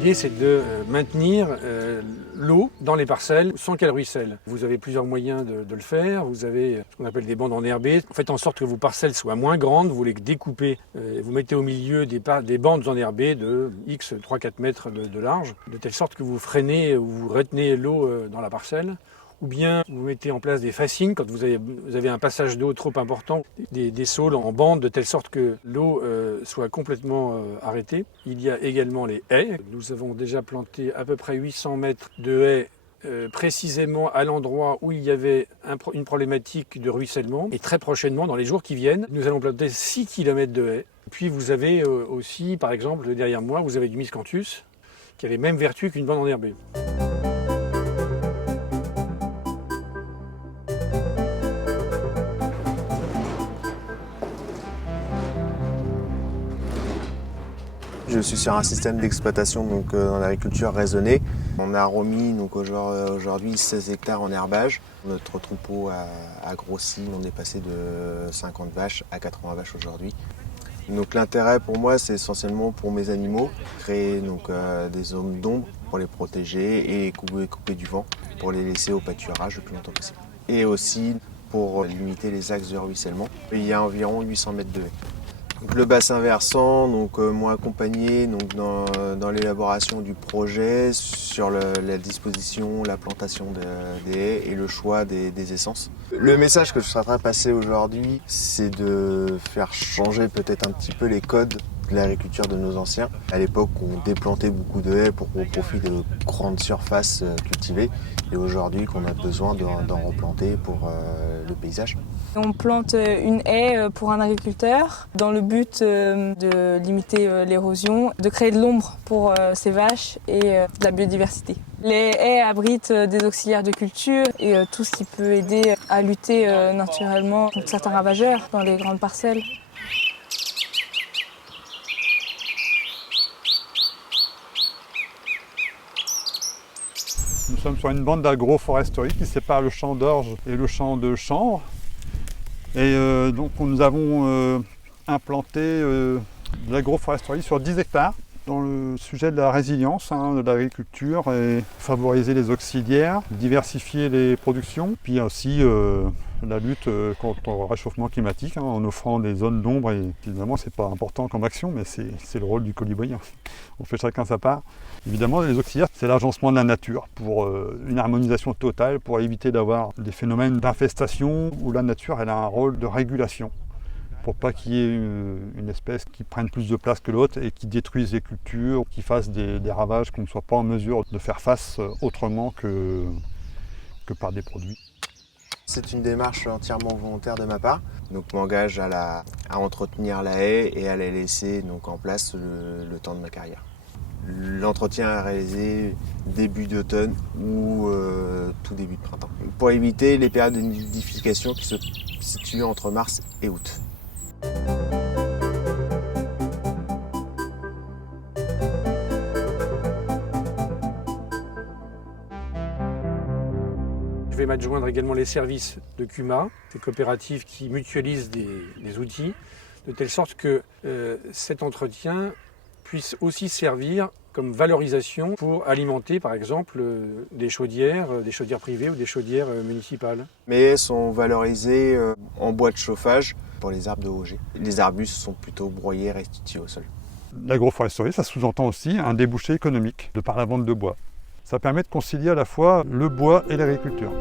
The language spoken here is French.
L'idée, c'est de maintenir l'eau dans les parcelles sans qu'elle ruisselle. Vous avez plusieurs moyens de le faire. Vous avez ce qu'on appelle des bandes enherbées. Faites en sorte que vos parcelles soient moins grandes. Vous les découpez. Vous mettez au milieu des bandes enherbées de X 3-4 mètres de large, de telle sorte que vous freinez ou vous retenez l'eau dans la parcelle. Ou bien vous mettez en place des fascines quand vous avez un passage d'eau trop important, des saules en bande de telle sorte que l'eau soit complètement arrêtée. Il y a également les haies. Nous avons déjà planté à peu près 800 mètres de haies précisément à l'endroit où il y avait une problématique de ruissellement. Et très prochainement, dans les jours qui viennent, nous allons planter 6 km de haies. Puis vous avez aussi, par exemple, derrière moi, vous avez du miscanthus qui a les mêmes vertus qu'une bande enherbée. Je suis sur un système d'exploitation dans l'agriculture raisonnée. On a remis aujourd'hui 16 hectares en herbage. Notre troupeau a grossi, on est passé de 50 vaches à 80 vaches aujourd'hui. Donc l'intérêt pour moi, c'est essentiellement pour mes animaux, créer des zones d'ombre pour les protéger et couper du vent pour les laisser au pâturage le plus longtemps possible. Et aussi pour limiter les axes de ruissellement. Il y a environ 800 mètres de haies. Le bassin versant m'ont accompagné dans l'élaboration du projet sur la disposition, la plantation des haies et le choix des essences. Le message que je souhaiterais passer aujourd'hui, c'est de faire changer peut-être un petit peu les codes de l'agriculture de nos anciens. À l'époque, on déplantait beaucoup de haies pour au profit de grandes surfaces cultivées et aujourd'hui qu'on a besoin d'en replanter pour le paysage. On plante une haie pour un agriculteur dans le but de limiter l'érosion, de créer de l'ombre pour ses vaches et de la biodiversité. Les haies abritent des auxiliaires de culture et tout ce qui peut aider à lutter naturellement contre certains ravageurs dans les grandes parcelles. Nous sommes sur une bande d'agroforesterie qui sépare le champ d'orge et le champ de chanvre. Et donc nous avons implanté de l'agroforesterie sur 10 hectares dans le sujet de la résilience de l'agriculture et favoriser les auxiliaires, diversifier les productions, puis aussi la lutte contre le réchauffement climatique en offrant des zones d'ombre. Et évidemment, c'est pas important comme action, mais c'est le rôle du colibri. On fait chacun sa part. Évidemment, les auxiliaires, c'est l'agencement de la nature pour une harmonisation totale, pour éviter d'avoir des phénomènes d'infestation où la nature elle a un rôle de régulation, pour pas qu'il y ait une espèce qui prenne plus de place que l'autre et qui détruise les cultures, qui fasse des ravages qu'on ne soit pas en mesure de faire face autrement que par des produits. C'est une démarche entièrement volontaire de ma part. Donc je m'engage à entretenir la haie et à la laisser en place le temps de ma carrière. L'entretien est réalisé début d'automne ou tout début de printemps. Pour éviter les périodes de nidification qui se situent entre mars et août. Je vais m'adjoindre également les services de CUMA, des coopératives qui mutualisent des outils, de telle sorte que cet entretien puisse aussi servir comme valorisation pour alimenter par exemple des chaudières privées ou des chaudières municipales. Mais elles sont valorisées en bois de chauffage pour les arbres de Auger. Les arbustes sont plutôt broyés, restitués au sol. L'agroforesterie, ça sous-entend aussi un débouché économique de par la vente de bois. Ça permet de concilier à la fois le bois et l'agriculture.